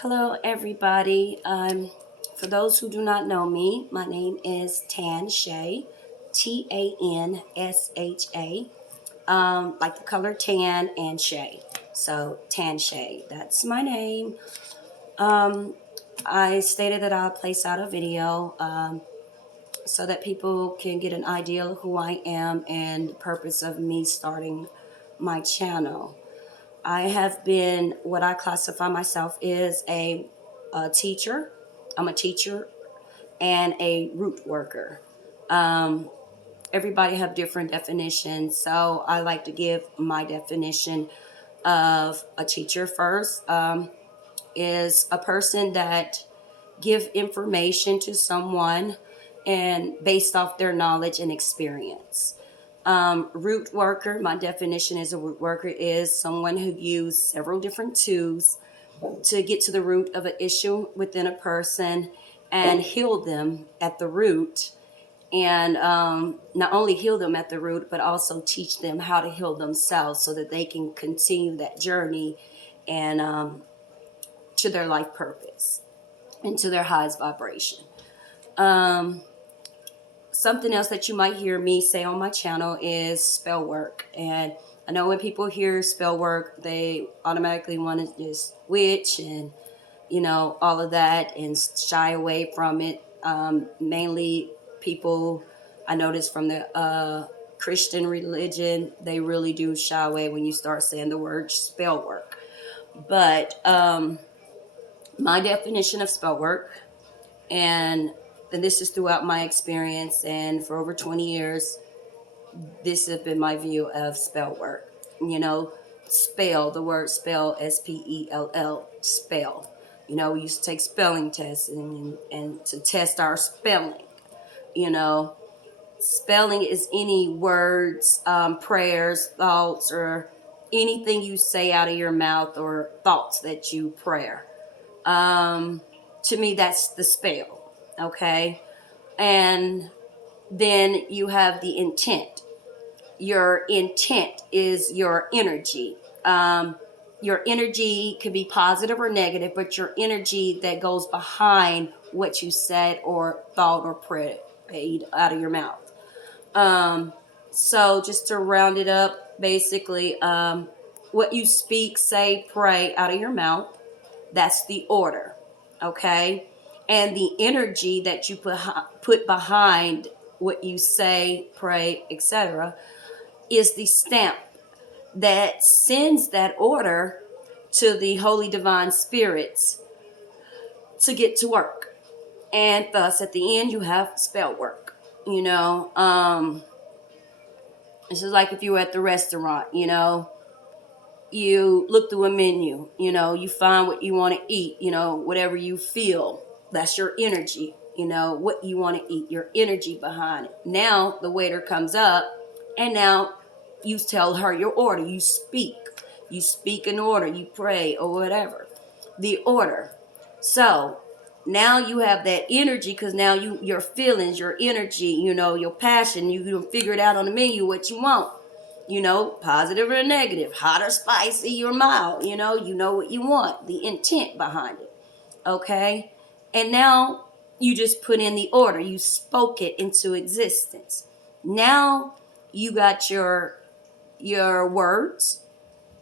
Hello, everybody. For those who do not know me, my name is Tan Shay, Tansha, like the color tan and Shay. So, Tan Shay, that's my name. Um, I stated that I'll place out a video so that people can get an idea of who I am and the purpose of me starting my channel. I have been what I classify myself is a teacher. I'm a teacher and a root worker. Um, Everybody have different definitions, so I like to give my definition of a teacher first. Is a person that give information to someone and based off their knowledge and experience. Root worker, my definition as a root worker is someone who uses several different tools to get to the root of an issue within a person and heal them at the root. And not only heal them at the root, but also teach them how to heal themselves so that they can continue that journey and to their life purpose and to their highest vibration. Um, Something else that you might hear me say on my channel is spell work. And I know when people hear spell work, they automatically want to just witch and, all of that and shy away from it. Mainly people I notice from the Christian religion, they really do shy away when you start saying the word spell work. But my definition of spell work, and this is throughout my experience, and for over 20 years, this has been my view of spell work. Spell, the word spell, spell, spell. We used to take spelling tests and to test our spelling. You know, Spelling is any words, prayers, thoughts, or anything you say out of your mouth or thoughts that you prayer. To me, that's the spell. Okay. And then you have the intent. Your intent is your energy. Your energy could be positive or negative, but your energy that goes behind what you said or thought or prayed out of your mouth. So just to round it up, basically, what you speak, say, pray out of your mouth, that's the order, okay? And the energy that you put behind what you say, pray, etc., is the stamp that sends that order to the holy divine spirits to get to work. And thus, at the end, you have spell work. This is like if you were at the restaurant, you look through a menu, you find what you want to eat, whatever you feel. That's your energy, what you want to eat, your energy behind it. Now the waiter comes up and now you tell her your order. You speak an order, you pray or whatever. The order. So now you have that energy because now your feelings, your energy, your passion, you figure it out on the menu what you want. Positive or negative, hot or spicy or mild, you know what you want, the intent behind it. Okay? And now you just put in the order. You spoke it into existence. Now you got your words,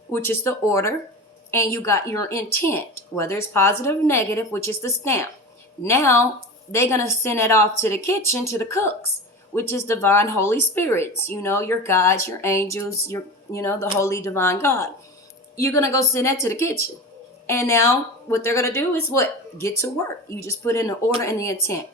which is the order, and you got your intent, whether it's positive or negative, which is the stamp. Now they're going to send it off to the kitchen to the cooks, which is divine Holy Spirits, your guides, your angels, the Holy Divine God. You're going to go send that to the kitchen. And now what they're going to do is what? Get to work. You just put in the order and the intent.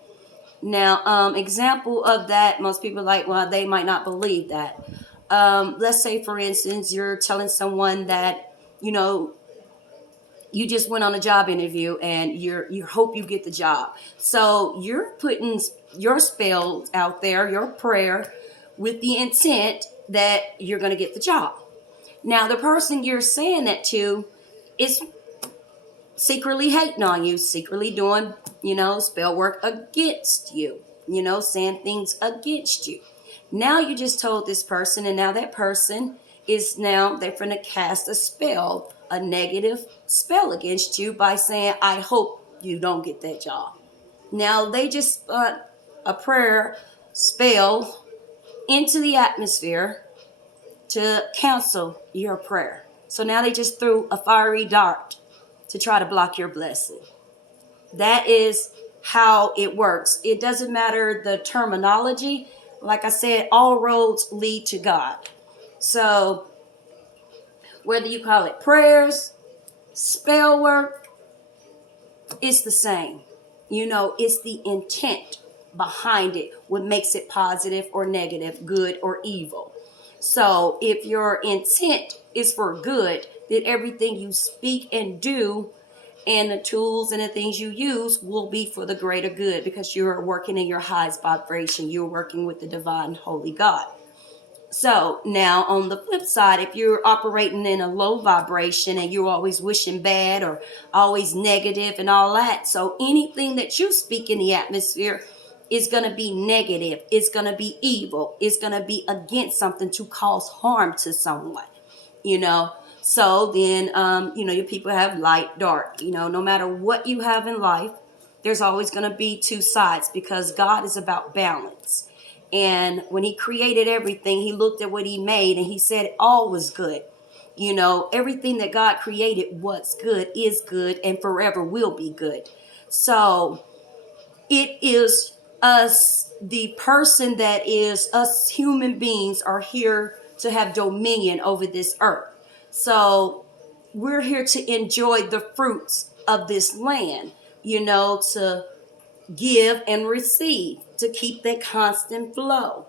Now, example of that, most people they might not believe that. Let's say, for instance, you're telling someone that, you just went on a job interview and you hope you get the job. So you're putting your spell out there, your prayer, with the intent that you're going to get the job. Now, the person you're saying that to is secretly hating on you, secretly doing, spell work against you, saying things against you. Now you just told this person, and now that person is they're going to cast a spell a negative spell against you by saying, I hope you don't get that job. Now they just put a prayer spell into the atmosphere to cancel your prayer. So now they just threw a fiery dart to try to block your blessing. That is how it works. It doesn't matter the terminology. Like I said, all roads lead to God. So whether you call it prayers, spell work, it's the same. It's the intent behind it, what makes it positive or negative, good or evil. So if your intent is for good, then everything you speak and do and the tools and the things you use will be for the greater good, because you're working in your highest vibration. You're working with the divine holy God. So now on the flip side, if you're operating in a low vibration and you're always wishing bad or always negative and all that, so anything that you speak in the atmosphere is going to be negative. It's going to be evil. It's going to be against something to cause harm to someone, So then, your people have light, dark, no matter what you have in life, there's always going to be two sides, because God is about balance. And when he created everything, he looked at what he made and he said all was good. Everything that God created was good, is good, and forever will be good. So it is us, the person that is us human beings are here to have dominion over this earth. So we're here to enjoy the fruits of this land, to give and receive, to keep that constant flow.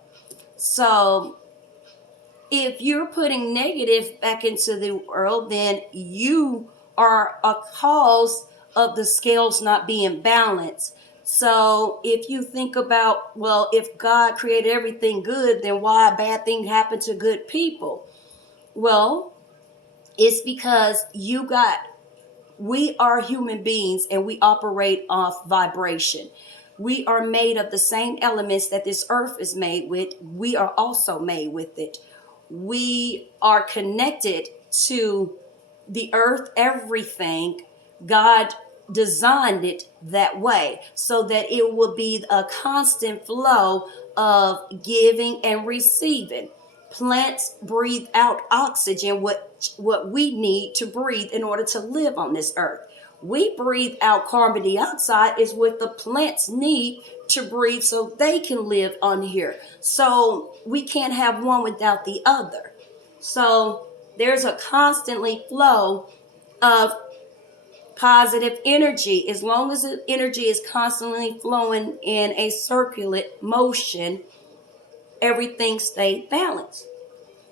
So if you're putting negative back into the world, then you are a cause of the scales not being balanced. So if you think about, well, if God created everything good, then why a bad thing happened to good people? Well, it's because we are human beings and we operate off vibration. We are made of the same elements that this earth is made with. We are also made with it. We are connected to the earth, everything. God designed it that way so that it will be a constant flow of giving and receiving. Plants breathe out oxygen, what we need to breathe in order to live on this earth. We breathe out carbon dioxide, is what the plants need to breathe so they can live on here. So we can't have one without the other. So there's a constantly flow of positive energy. As long as the energy is constantly flowing in a circular motion, everything stayed balanced.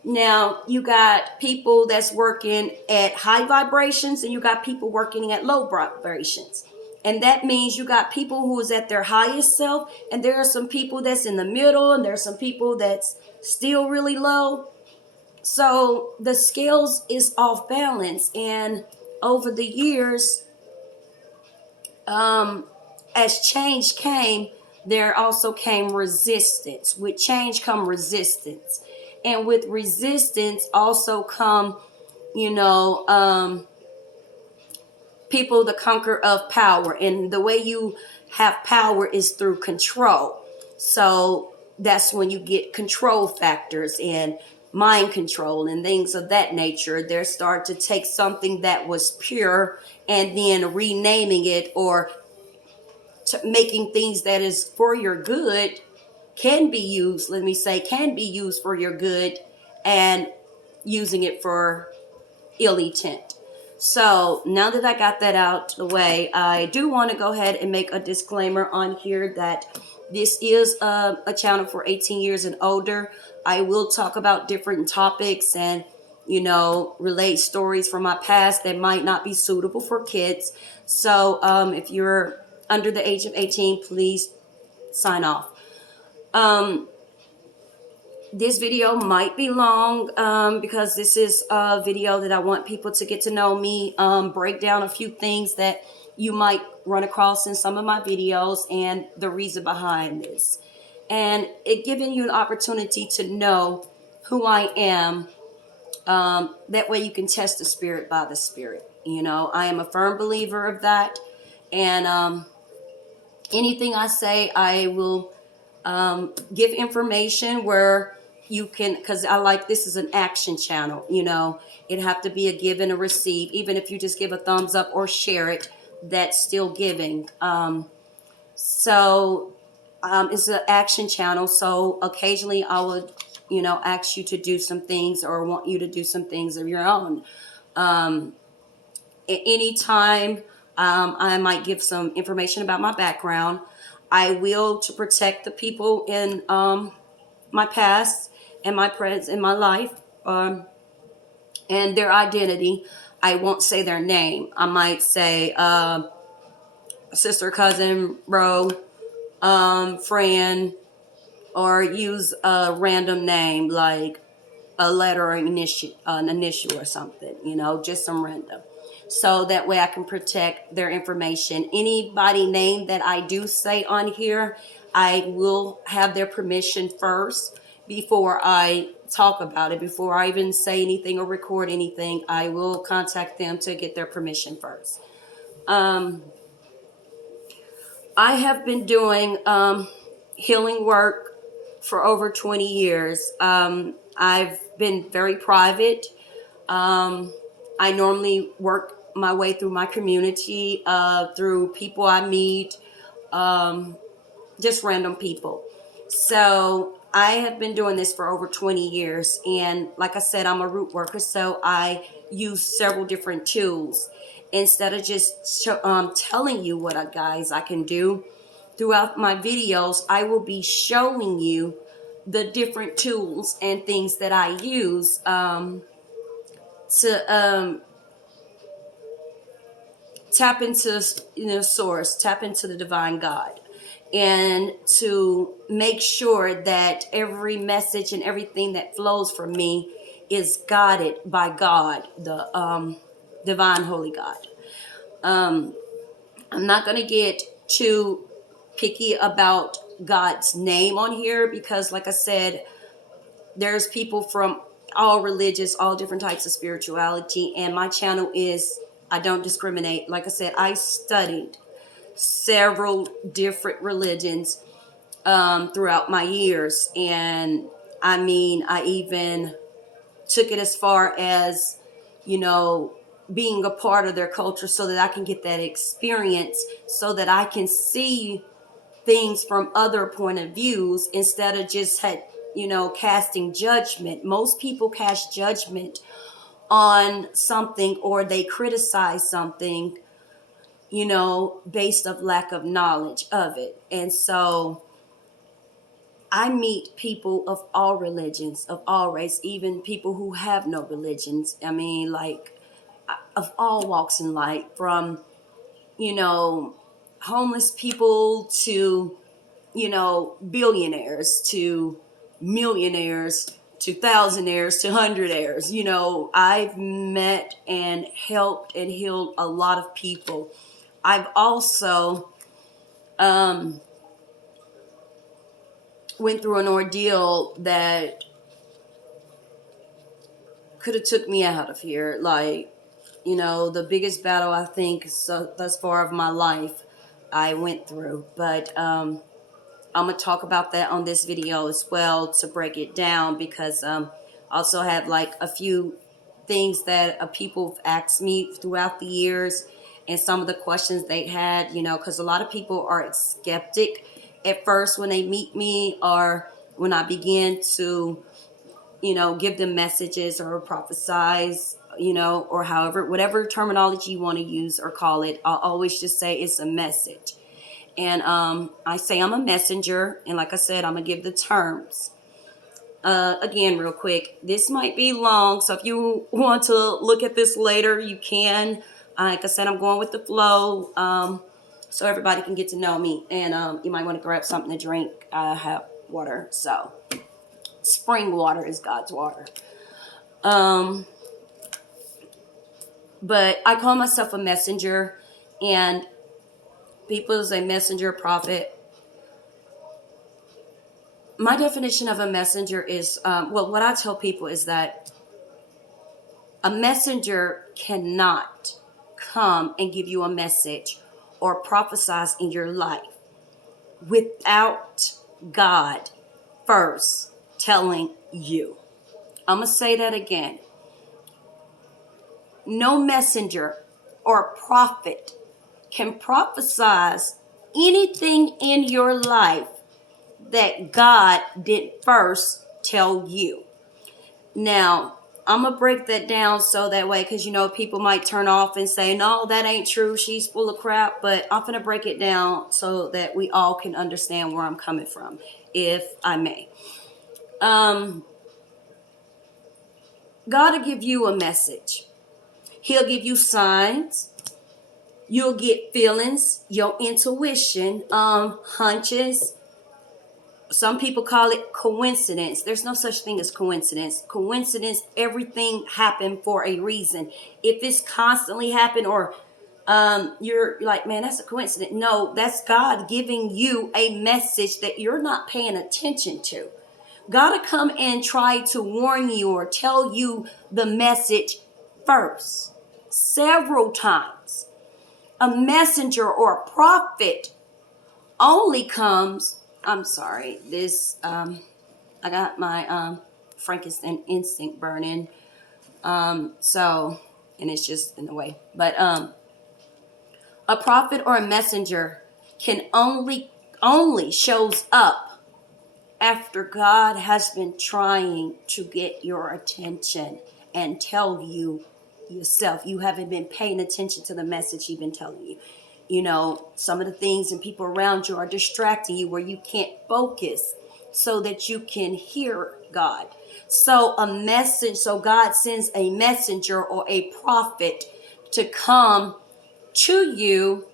Now, you got people that's working at high vibrations and you got people working at low vibrations. And that means you got people who is at their highest self, and there are some people that's in the middle, and there's some people that's still really low. So the scales is off balance. And over the years, as change came, there also came resistance. With change come resistance. And with resistance also come, people, the conquer of power. And the way you have power is through control. So that's when you get control factors and mind control and things of that nature. They start to take something that was pure and then renaming it, or making things that is for your good can be used for your good, and using it for ill intent. So now that I got that out the way, I do want to go ahead and make a disclaimer on here that this is a channel for 18 years and older. I will talk about different topics and, relate stories from my past that might not be suitable for kids. So if you're under the age of 18, please sign off. This video might be long because this is a video that I want people to get to know me, break down a few things that you might run across in some of my videos and the reason behind this. And it giving you an opportunity to know who I am That way you can test the spirit by the spirit. You know, I am a firm believer of that. And anything I say, I will give information where you can, because I like, this is an action channel, you know, it have to be a give and a receive. Even if you just give a thumbs up or share it, that's still giving. It's an action channel, so occasionally I would, you know, ask you to do some things or want you to do some things of your own. At any time, I might give some information about my background. I will, to protect the people in my past and my present in my life, and their identity. I won't say their name. I might say sister, cousin, bro, friend, or use a random name like a letter or an initial or something, you know, just some random. So that way I can protect their information. Anybody name that I do say on here, I will have their permission first before I talk about it. Before I even say anything or record anything, I will contact them to get their permission first. I have been doing healing work for over 20 years. I've been very private. I normally work my way through my community, through people I meet, just random people. So I have been doing this for over 20 years. And like I said, I'm a root worker, so I use several different tools. Instead of just telling you what guys I can do, throughout my videos, I will be showing you the different tools and things that I use to tap into, you know, source, tap into the divine God, and to make sure that every message and everything that flows from me is guided by God, the divine holy God. I'm not going to get too picky about God's name on here because, like I said, there's people from all religions, all different types of spirituality, and my channel is, I don't discriminate. Like I said, I studied several different religions throughout my years, and I mean, I even took it as far as, you know, being a part of their culture so that I can get that experience, so that I can see things from other point of views instead of just casting judgment. Most people cast judgment on something, or they criticize something, you know, based of lack of knowledge of it. And so I meet people of all religions, of all race, even people who have no religions. I mean, like, of all walks in life, from, you know, homeless people to, you know, billionaires to millionaires to thousandaires to hundredaires. You know, I've met and helped and healed a lot of people. I've also went through an ordeal that could have took me out of here. Like, you know, the biggest battle I think thus far of my life I went through. But I'm going to talk about that on this video as well, to break it down, because I also have like a few things that people have asked me throughout the years, and some of the questions they had, you know, because a lot of people are skeptic at first when they meet me, or when I begin to, you know, give them messages or prophesize, you know, or however, whatever terminology you want to use or call it. I'll always just say it's a message. And I say I'm a messenger, and like I said, I'm going to give the terms. Again, real quick, this might be long, so if you want to look at this later, you can. Like I said, I'm going with the flow, so everybody can get to know me. And you might want to grab something to drink. I have water, so spring water is God's water. But I call myself a messenger, and people say messenger, prophet. My definition of a messenger is, what I tell people is that A messenger cannot come and give you a message or prophesize in your life without God first telling you. I'm going to say that again. No messenger or prophet can prophesize anything in your life that God didn't first tell you. Now, I'm going to break that down so that way, because, people might turn off and say, no, that ain't true. She's full of crap. But I'm going to break it down so that we all can understand where I'm coming from, if I may. God will give you a message. He'll give you signs. You'll get feelings, your intuition, hunches. Some people call it coincidence. There's no such thing as coincidence. Coincidence, everything happened for a reason. If it's constantly happening, or you're like, man, that's a coincidence. No, that's God giving you a message that you're not paying attention to. God will come and try to warn you or tell you the message first, several times. A messenger or a prophet only comes, I'm sorry, I got my Frankenstein instinct burning. And it's just in the way. But a prophet or a messenger can only shows up after God has been trying to get your attention and tell you yourself. You haven't been paying attention to the message he's been telling you. Some of the things and people around you are distracting you where you can't focus so that you can hear God. So God sends a messenger or a prophet to come to you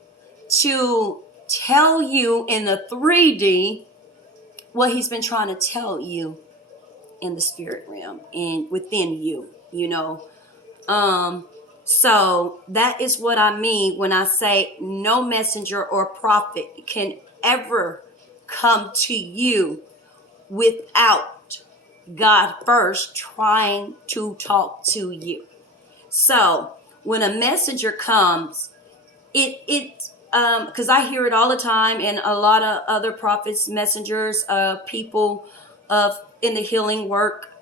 to tell you in the 3D what he's been trying to tell you in the spirit realm and within you, So that is what I mean when I say no messenger or prophet can ever come to you without God first trying to talk to you. So when a messenger comes, because I hear it all the time, and a lot of other prophets, messengers, people in the healing work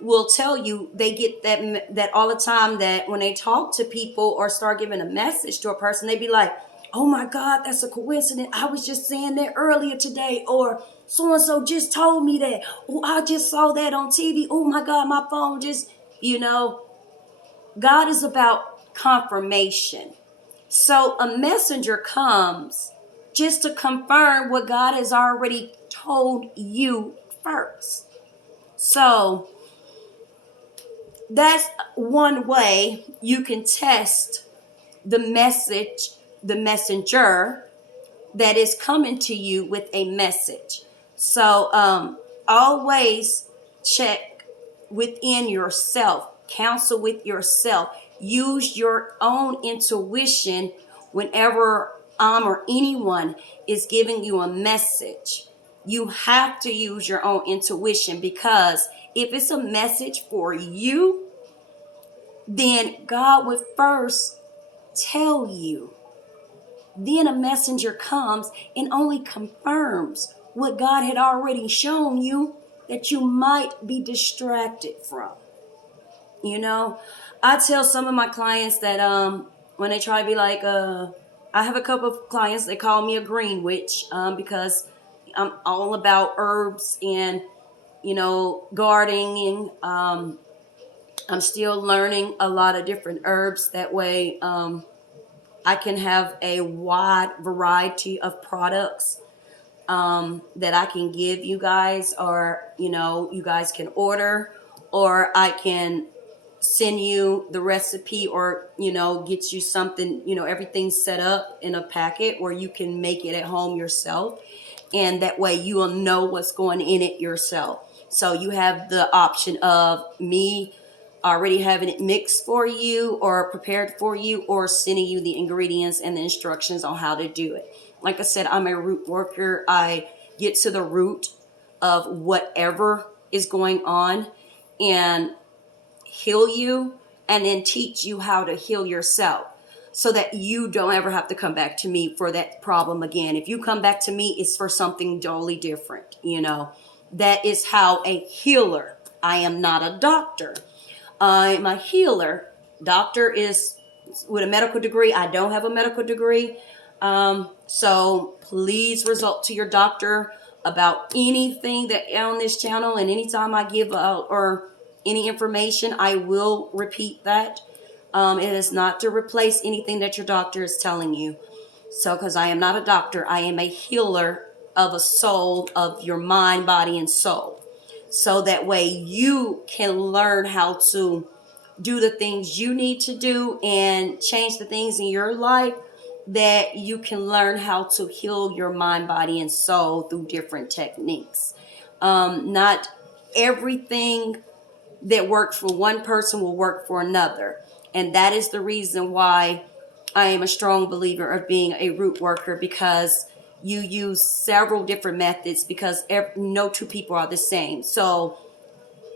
will tell you they get that all the time, that when they talk to people or start giving a message to a person, they be like, oh my God, that's a coincidence. I was just saying that earlier today, or so-and-so just told me that. Oh, I just saw that on TV. Oh my God, my phone just, God is about confirmation. So a messenger comes just to confirm what God has already told you first. So that's one way you can test the messenger that is coming to you with a message. So always check within yourself, counsel with yourself, use your own intuition whenever or anyone is giving you a message. You have to use your own intuition, because if it's a message for you, then God would first tell you. Then a messenger comes and only confirms what God had already shown you that you might be distracted from. I tell some of my clients that when they try to be like, I have a couple of clients, they call me a green witch because I'm all about herbs and, gardening. I'm still learning a lot of different herbs. That way I can have a wide variety of products that I can give you guys, or, you guys can order, or I can send you the recipe, or, get you something, everything's set up in a packet where you can make it at home yourself. And that way you will know what's going in it yourself. So you have the option of me already having it mixed for you or prepared for you, or sending you the ingredients and the instructions on how to do it. Like I said, I'm a root worker. I get to the root of whatever is going on and heal you and then teach you how to heal yourself so that you don't ever have to come back to me for that problem again. If you come back to me, it's for something totally different, you know. That is how a healer. I am not a doctor. I'm a healer. Doctor is with a medical degree. I don't have a medical degree. So please result to your doctor about anything that on this channel, and anytime I give out or any information, I will repeat that. It is not to replace anything that your doctor is telling you. So, because I am not a doctor, I am a healer of a soul, of your mind, body, and soul. So that way you can learn how to do the things you need to do and change the things in your life, that you can learn how to heal your mind, body, and soul through different techniques. Not everything that works for one person will work for another. And that is the reason why I am a strong believer of being a root worker, because you use several different methods, because no two people are the same. So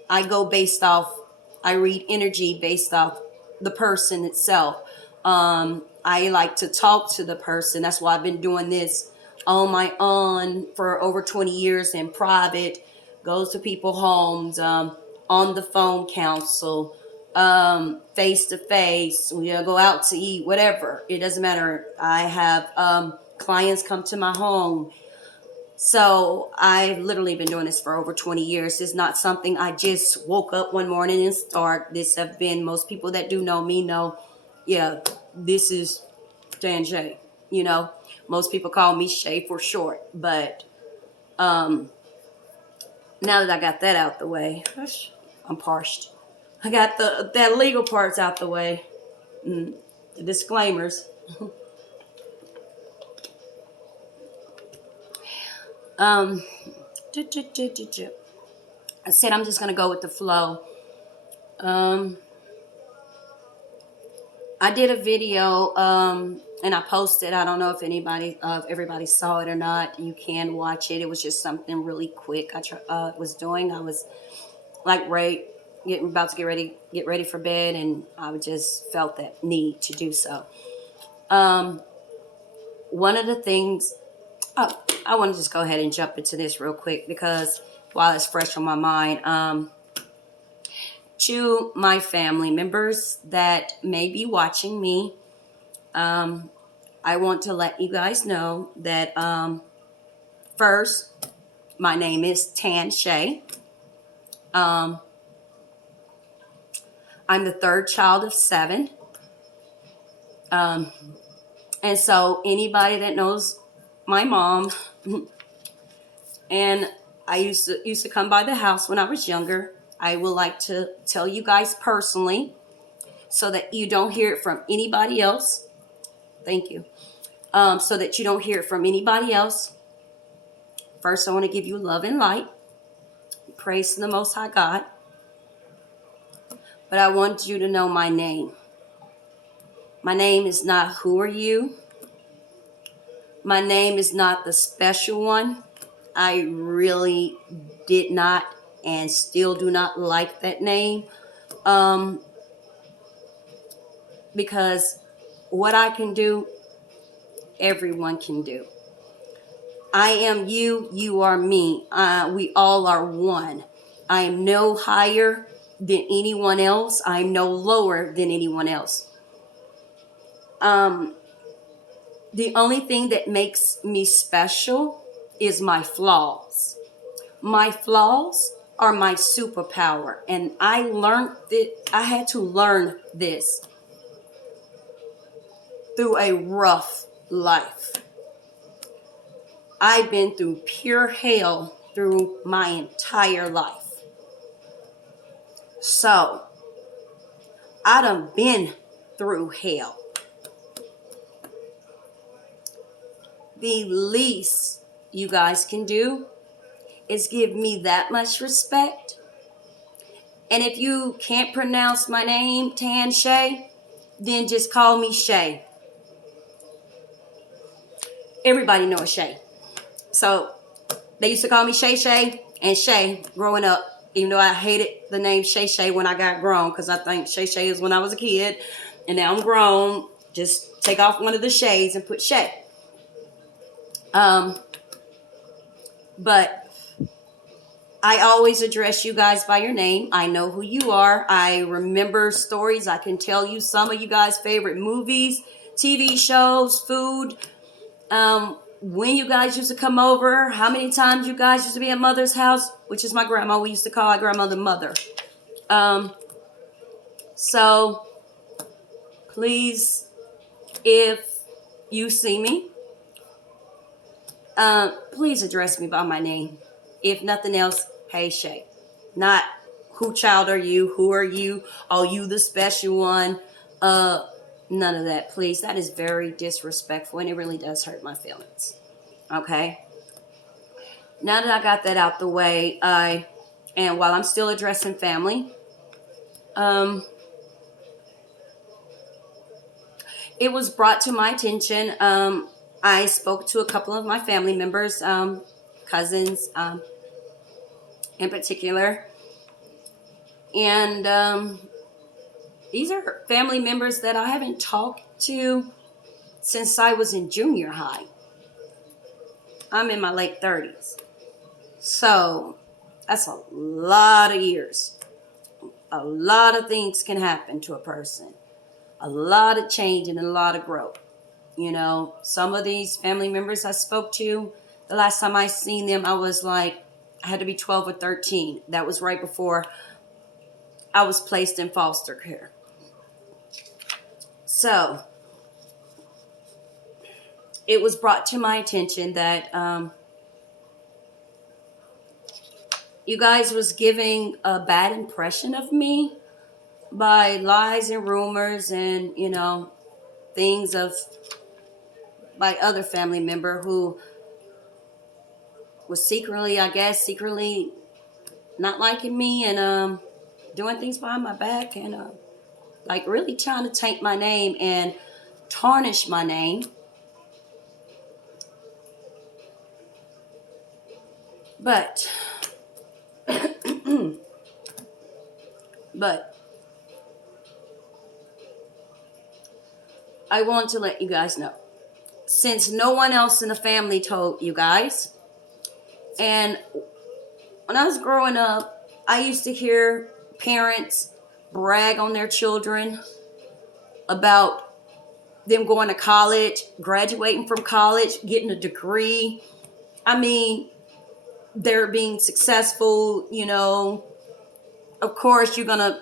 I go based off, I read energy based off the person itself. I like to talk to the person. That's why I've been doing this on my own for over 20 years in private, goes to people's homes, on the phone counsel, face to face, we go out to eat, whatever. It doesn't matter. I have clients come to my home. So I've literally been doing this for over 20 years. It's not something I just woke up one morning and start. This have been, most people that do know me know, yeah, this is Dan Shay. You know, most people call me Shay for short. But now that I got that out the way, I'm parched. I got that legal parts out the way. The disclaimers. I said I'm just gonna go with the flow. I did a video and I posted. I don't know if everybody saw it or not. You can watch it. It was just something really quick I was doing. I was like about to get ready for bed, and I just felt that need to do so. One of the things, I want to just go ahead and jump into this real quick, because while it's fresh on my mind, to my family members that may be watching me, I want to let you guys know that first, my name is Tan Shay. I'm the third child of 7. And so anybody that knows my mom, and I used to come by the house when I was younger, I would like to tell you guys personally so that you don't hear it from anybody else. Thank you. So that you don't hear it from anybody else. First, I want to give you love and light. Praise to the Most High God. But I want you to know my name. My name is not who are you. My name is not the special one. I really did not and still do not like that name. Because what I can do, everyone can do. I am you, you are me. We all are one. I am no higher than anyone else. I am no lower than anyone else. The only thing that makes me special is my flaws. My flaws are my superpower. And I learned that I had to learn this through a rough life. I've been through pure hell through my entire life. So, I done been through hell. The least you guys can do is give me that much respect. And if you can't pronounce my name, Tan Shay, then just call me Shay. Everybody knows Shay. So they used to call me Shay Shay and Shay growing up. Even though I hated the name Shay Shay when I got grown, because I think Shay Shay is when I was a kid, and now I'm grown. Just take off one of the Shays and put Shay. But I always address you guys by your name. I know who you are. I remember stories. I can tell you some of you guys' favorite movies, TV shows, food. When you guys used to come over, how many times you guys used to be at Mother's house, which is my grandma. We used to call our grandmother Mother. So please, if you see me, please address me by my name. If nothing else, hey Shay. Not who child are you? Who are you? Are you the special one? None of that, please. That is very disrespectful, and it really does hurt my feelings. Okay? Now that I got that out the way, and while I'm still addressing family, it was brought to my attention. I spoke to a couple of my family members, cousins in particular, and these are family members that I haven't talked to since I was in junior high. I'm in my late 30s. So that's a lot of years. A lot of things can happen to a person. A lot of change and a lot of growth. You know, some of these family members I spoke to, the last time I seen them, I was like, I had to be 12 or 13. That was right before I was placed in foster care. So it was brought to my attention that you guys was giving a bad impression of me by lies and rumors and, you know, things of by other family member who was secretly not liking me and doing things behind my back and like really trying to taint my name and tarnish my name. But I want to let you guys know, since no one else in the family told you guys, and when I was growing up, I used to hear parents brag on their children about them going to college, graduating from college, getting a degree. I mean, they're being successful, you know. Of course, you're going to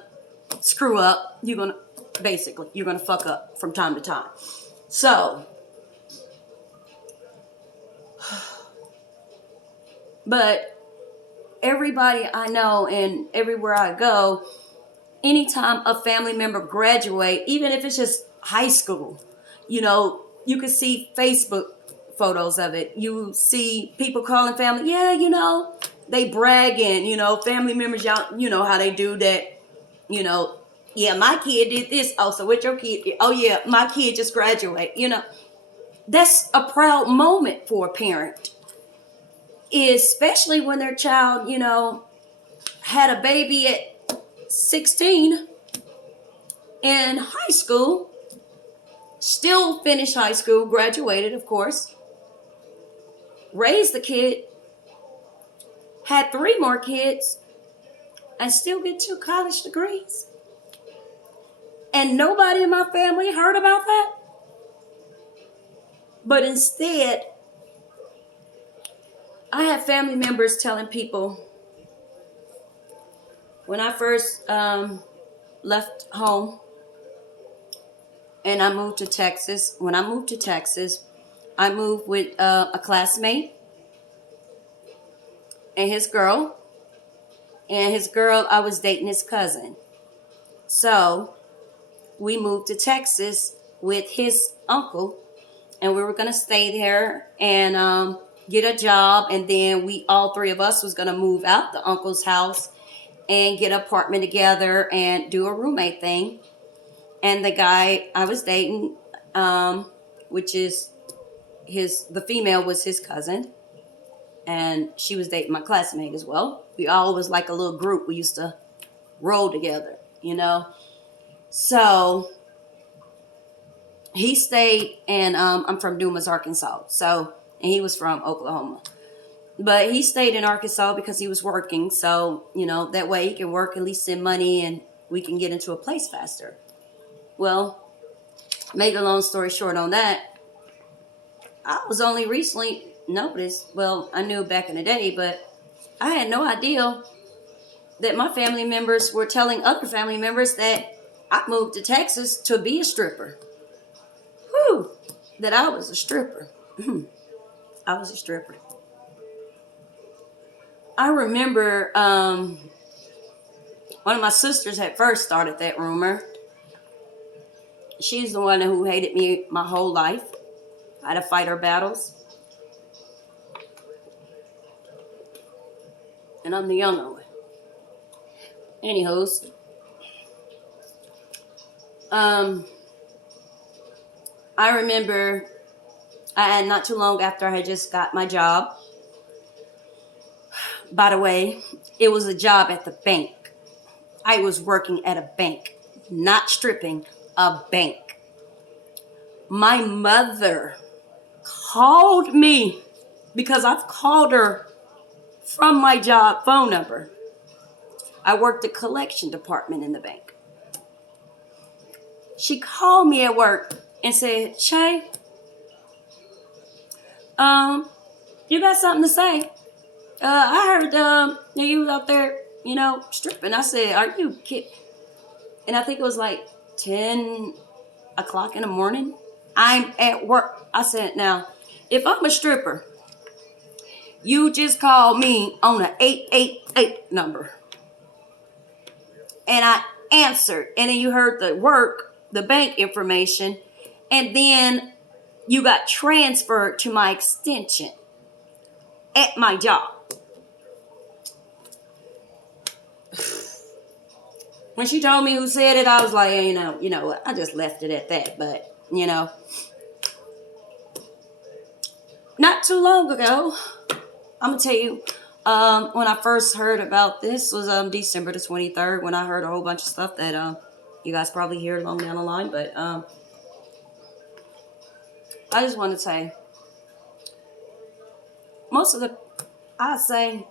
screw up. You're going to fuck up from time to time. So, but everybody I know and everywhere I go, anytime a family member graduate, even if it's just high school, you know, you can see Facebook photos of it. You see people calling family, yeah, you know, they bragging, you know, family members, y'all, you know how they do that, you know, yeah, my kid did this. Oh, so what your kid did? Oh, yeah, my kid just graduated. You know, that's a proud moment for a parent, especially when their child, you know, had a baby at 16 in high school, still finished high school, graduated, of course, raised the kid, had 3 more kids, and still get 2 college degrees. And nobody in my family heard about that. But instead, I had family members telling people, when I first left home and I moved to Texas, I moved with a classmate and his girl. And his girl, I was dating his cousin. So we moved to Texas with his uncle, and we were going to stay there and get a job, and then all 3 of us was going to move out the uncle's house and get an apartment together and do a roommate thing. And the guy I was dating, which is the female was his cousin, and she was dating my classmate as well. We all was like a little group. We used to roll together, you know. So he stayed, and I'm from Dumas, Arkansas. So, and he was from Oklahoma. But he stayed in Arkansas because he was working. So, you know, that way he can work, at least send money, and we can get into a place faster. Well, make a long story short on that, I was only recently noticed, well, I knew back in the day, but I had no idea that my family members were telling other family members that I moved to Texas to be a stripper. Whew, that I was a stripper. I was a stripper. I remember one of my sisters had first started that rumor. She's the one who hated me my whole life. I had to fight her battles. And I'm the younger one. Anywho's. I remember not too long after I had just got my job. By the way, it was a job at the bank. I was working at a bank, not stripping, a bank. My mother called me because I've called her from my job phone number. I worked the collection department in the bank. She called me at work and said, "Shay, you got something to say? I heard you was out there, you know, stripping." I said, "Are you kidding?" And I think it was like 10 o'clock in the morning. I'm at work. I said, "Now, if I'm a stripper, you just called me on an 888 number." And I answered. And then you heard the bank information. And then you got transferred to my extension at my job. When she told me who said it, I was like, you know what? I just left it at that. But, you know, not too long ago, I'm going to tell you, when I first heard about this was December the 23rd, when I heard a whole bunch of stuff that you guys probably hear along down the line. But I just want to say, I'd say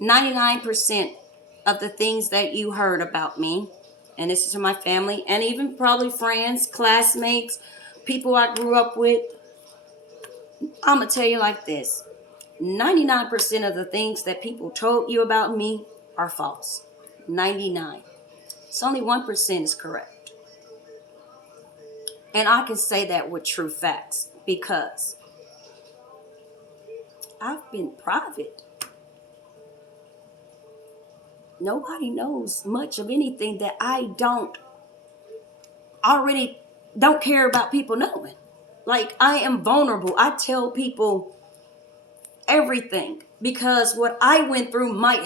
99% of the things that you heard about me, and this is from my family, and even probably friends, classmates, people I grew up with, I'm going to tell you like this. 99% of the things that people told you about me are false. 99. It's only 1% is correct. And I can say that with true facts because I've been private. Nobody knows much of anything that I don't care about people knowing. Like, I am vulnerable. I tell people everything because what I went through might